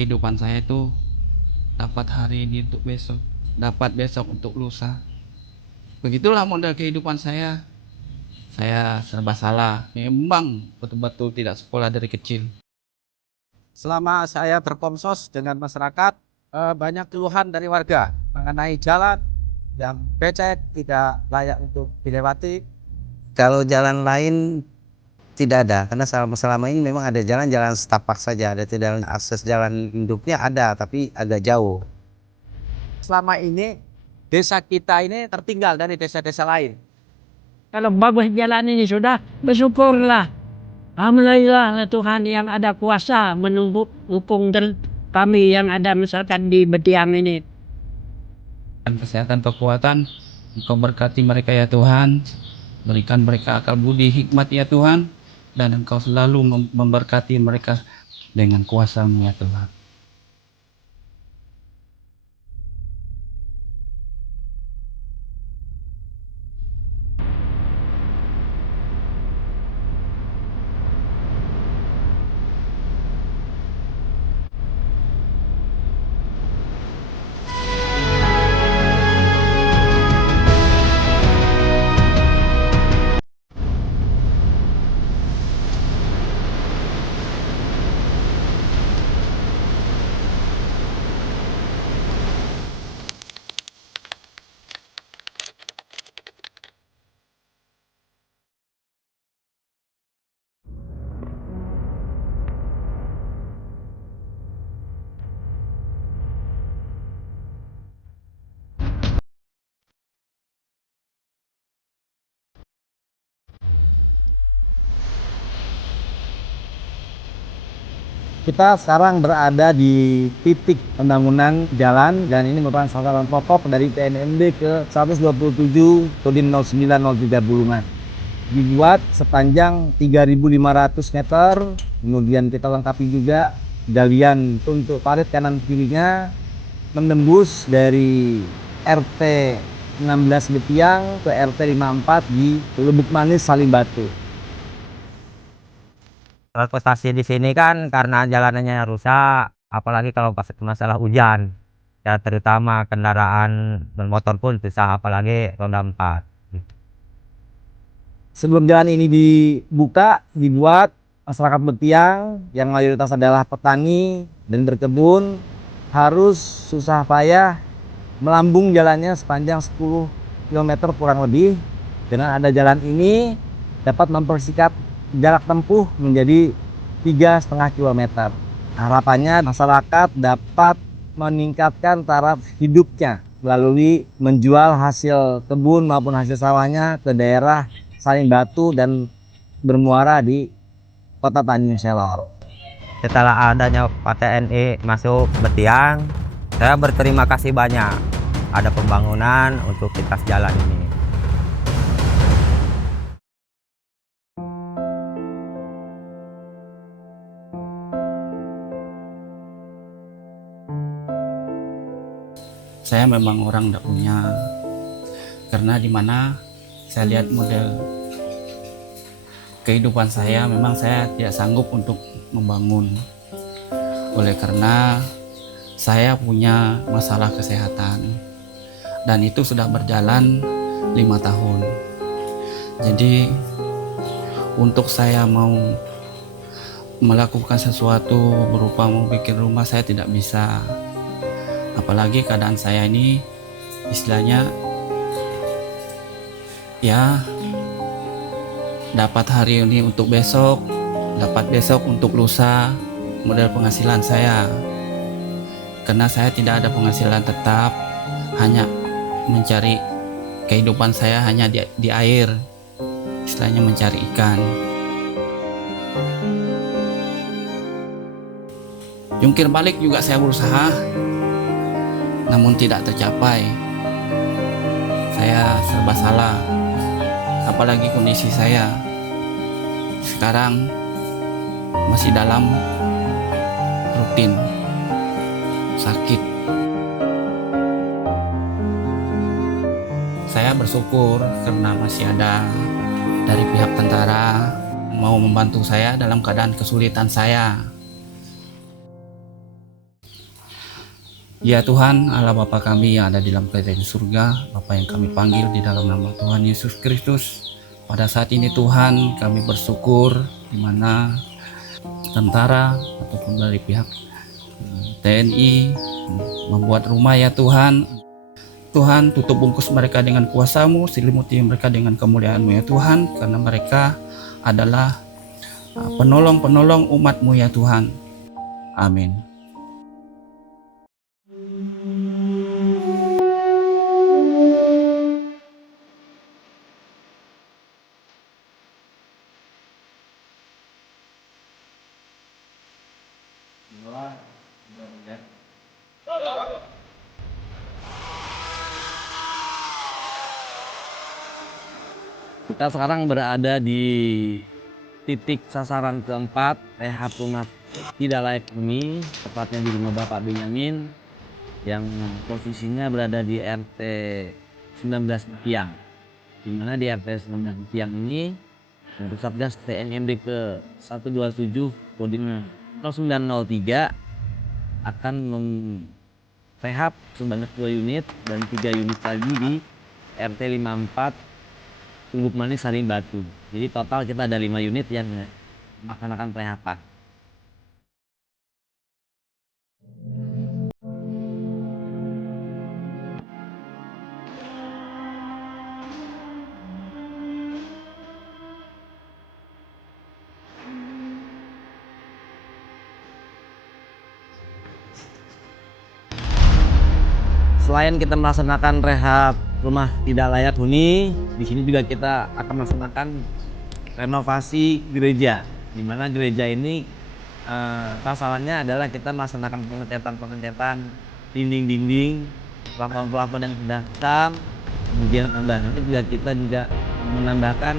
kehidupan saya itu dapat hari ini untuk besok, dapat besok untuk lusa. Begitulah model kehidupan saya. Saya serba salah. Memang betul-betul tidak sekolah dari kecil. Selama saya berkomsos dengan masyarakat, banyak keluhan dari warga mengenai jalan yang becek, tidak layak untuk dilewati. Kalau jalan lain tidak ada, karena selama ini memang ada jalan-jalan setapak saja, ada tidak akses jalan induknya ada, tapi agak jauh. Selama ini desa kita ini tertinggal dari desa-desa lain. Kalau bagus jalan ini sudah, bersyukurlah. Alhamdulillah Tuhan yang ada kuasa menunggu hubung kami yang ada misalkan di Betiang ini. Dan kesehatan kekuatan, Engkau berkati mereka ya Tuhan. Berikan mereka akal budi hikmat ya Tuhan. Dan Engkau selalu memberkati mereka dengan kuasa-Mu ya Tuhan. Kita sekarang berada di titik pembangunan jalan dan ini merupakan sasaran pokok dari TNMB ke 127 Kodim 09030. Dibuat sepanjang 3.500 meter, kemudian kita lengkapi juga galian untuk parit kanan kirinya menembus dari RT 16 Betiang ke RT 54 di Lubuk Manis Salimbatu. Transportasi di sini kan karena jalanannya rusak, apalagi kalau pas masalah hujan, ya terutama kendaraan bermotor pun susah, apalagi roda 4. Sebelum jalan ini dibuat, masyarakat Betiang yang mayoritas adalah petani dan berkebun harus susah payah melambung jalannya sepanjang 10 km kurang lebih. Dengan ada jalan ini dapat mempersingkat jarak tempuh menjadi 3,5 km. Harapannya masyarakat dapat meningkatkan taraf hidupnya melalui menjual hasil kebun maupun hasil sawahnya ke daerah Salimbatu dan bermuara di Kota Tanjung Selor. Setelah adanya PTNI masuk Betiang, saya berterima kasih banyak ada pembangunan untuk lintas jalan ini. Saya memang orang tidak punya, karena dimana saya lihat model kehidupan saya, memang saya tidak sanggup untuk membangun. Oleh karena saya punya masalah kesehatan dan itu sudah berjalan 5 tahun. Jadi untuk saya mau melakukan sesuatu berupa mau bikin rumah, saya tidak bisa. Apalagi keadaan saya ini istilahnya ya dapat hari ini untuk besok, dapat besok untuk lusa, model penghasilan saya. Karena saya tidak ada penghasilan tetap, hanya mencari kehidupan saya hanya di air, istilahnya mencari ikan. Jungkir balik juga saya berusaha, namun tidak tercapai. Saya serba salah, apalagi kondisi saya sekarang masih dalam rutin sakit. Saya bersyukur karena masih ada dari pihak tentara mau membantu saya dalam keadaan kesulitan saya. Ya Tuhan, Allah Bapa kami yang ada di dalam kerajaan surga, Bapa yang kami panggil di dalam nama Tuhan Yesus Kristus. Pada saat ini Tuhan, kami bersyukur di mana tentara ataupun dari pihak TNI membuat rumah ya Tuhan. Tuhan, tutup bungkus mereka dengan kuasa-Mu, selimuti mereka dengan kemuliaan-Mu ya Tuhan, karena mereka adalah penolong-penolong umat-Mu ya Tuhan. Amin. Kita sekarang berada di titik sasaran keempat rehab rumah tidak layak huni, tepatnya di rumah Bapak Benyamin yang posisinya berada di RT 19 Tiang. Di mana di RT 19 Tiang ini Satgas TNMD ke 127 Kodim 0903 akan merehab sebanyak 2 unit dan 3 unit lagi di RT 54 Tungguk Manis Saring Batu. Jadi total kita ada 5 unit yang melaksanakan perehaban. Selain kita melaksanakan rehab rumah tidak layak huni, di sini juga kita akan melaksanakan renovasi gereja. Di mana gereja ini sasarannya adalah kita melaksanakan pengecetan dinding-dinding, plafon-plafon yang sudah hitam. Kemudian nanti juga kita juga menambahkan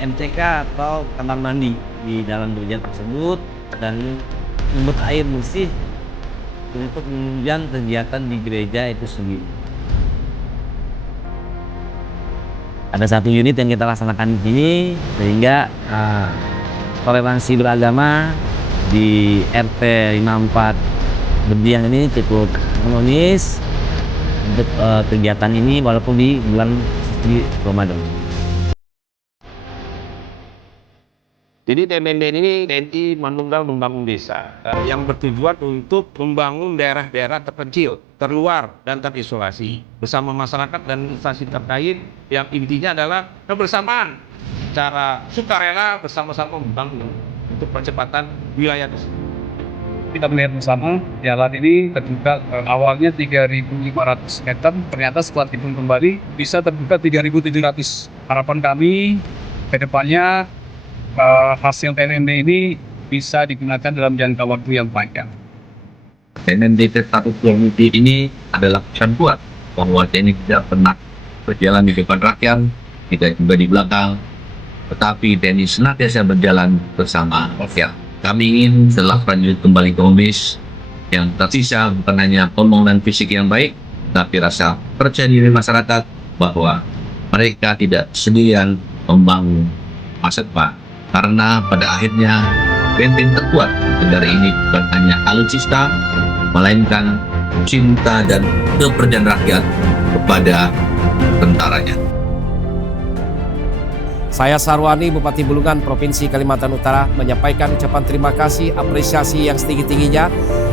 MCK atau kamar mandi di dalam gereja tersebut dan sumber air bersih untuk menunjang kegiatan di gereja itu sendiri. Ada 1 unit yang kita laksanakan di sini sehingga toleransi beragama di RT 54 Berdiang ini cukup harmonis untuk kegiatan ini walaupun di bulan suci Ramadan. Jadi TNMD ini TNI Manunggal Membangun Desa yang bertujuan untuk membangun daerah-daerah terpencil, terluar, dan terisolasi bersama masyarakat dan instansi terkait yang intinya adalah kebersamaan secara sukarela bersama-sama membangun untuk percepatan wilayah tersebut. Kita melihat bersama jalan ini terbuka awalnya 3.500 meter, ternyata setelah dihitung kembali bisa terbuka 3.700. Harapan kami ke depannya hasil TNMD ini bisa digunakan dalam jangka waktu yang panjang. TNMD T120 ini adalah pesan kuat bahwa TNI tidak pernah berjalan di depan rakyat, tidak juga di belakang, tetapi TNI senantiasa berjalan bersama rakyat. Kami ingin setelah lanjut kembali komis yang tersisa bukan hanya pembangunan fisik yang baik, tapi rasa percaya diri masyarakat bahwa mereka tidak sendirian membangun masa depan. Karena pada akhirnya benteng terkuat negara ini bukan hanya alutsista, melainkan cinta dan kepercayaan rakyat kepada tentaranya. Saya Sarwani, Bupati Bulungan, Provinsi Kalimantan Utara, menyampaikan ucapan terima kasih, apresiasi yang setinggi-tingginya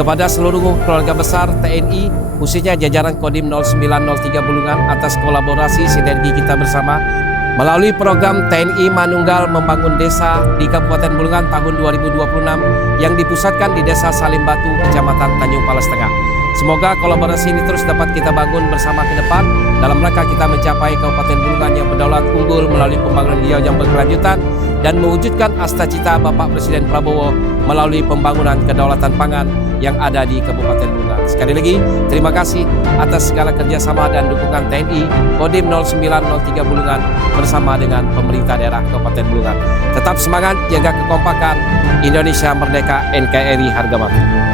kepada seluruh keluarga besar TNI, khususnya jajaran Kodim 0903 Bulungan atas kolaborasi sinergi kita bersama melalui program TNI Manunggal Membangun Desa di Kabupaten Bulungan tahun 2026 yang dipusatkan di Desa Salim Batu, Kecamatan Tanjung Palas Tengah. Semoga kolaborasi ini terus dapat kita bangun bersama ke depan dalam rangka kita mencapai Kabupaten Bulungan yang berdaulat unggul melalui pembangunan hijau yang berkelanjutan dan mewujudkan asta-cita Bapak Presiden Prabowo melalui pembangunan kedaulatan pangan yang ada di Kabupaten Bulungan. Sekali lagi, terima kasih atas segala kerjasama dan dukungan TNI Kodim 0903 Bulungan bersama dengan pemerintah daerah Kabupaten Bulungan. Tetap semangat, jaga kekompakan, Indonesia Merdeka, NKRI harga mati.